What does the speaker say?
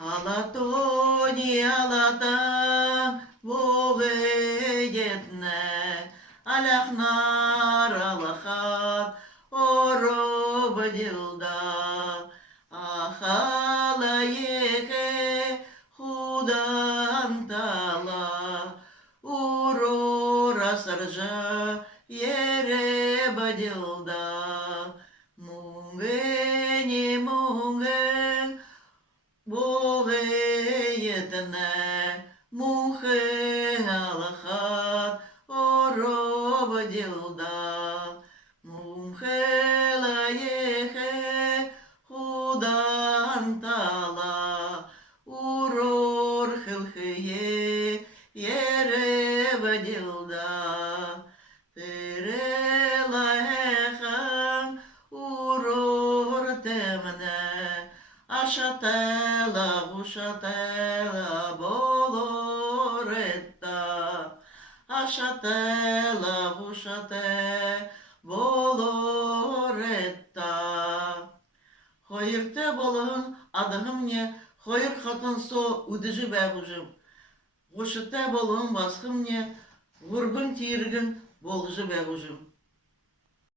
Алатони алатан вогеетне, Аляхнар алахат оробадилда, Ахалаехе худантала, Урора саржа еребадилда, Мунгени мунген Богеетне, мухе алахат оробадилда, мухе лаехе худантала, урор хилхие еребадилда, терелаехан урор темне, Ашатела, гушатела, болоретта, Ашатела, гушате, болоретта. Hayırte balığın adahım ne, hayır katın so udıcı bəğucum. Guşate balığın baskım ne, vurgun tiyirgin bolğucu bəğucum.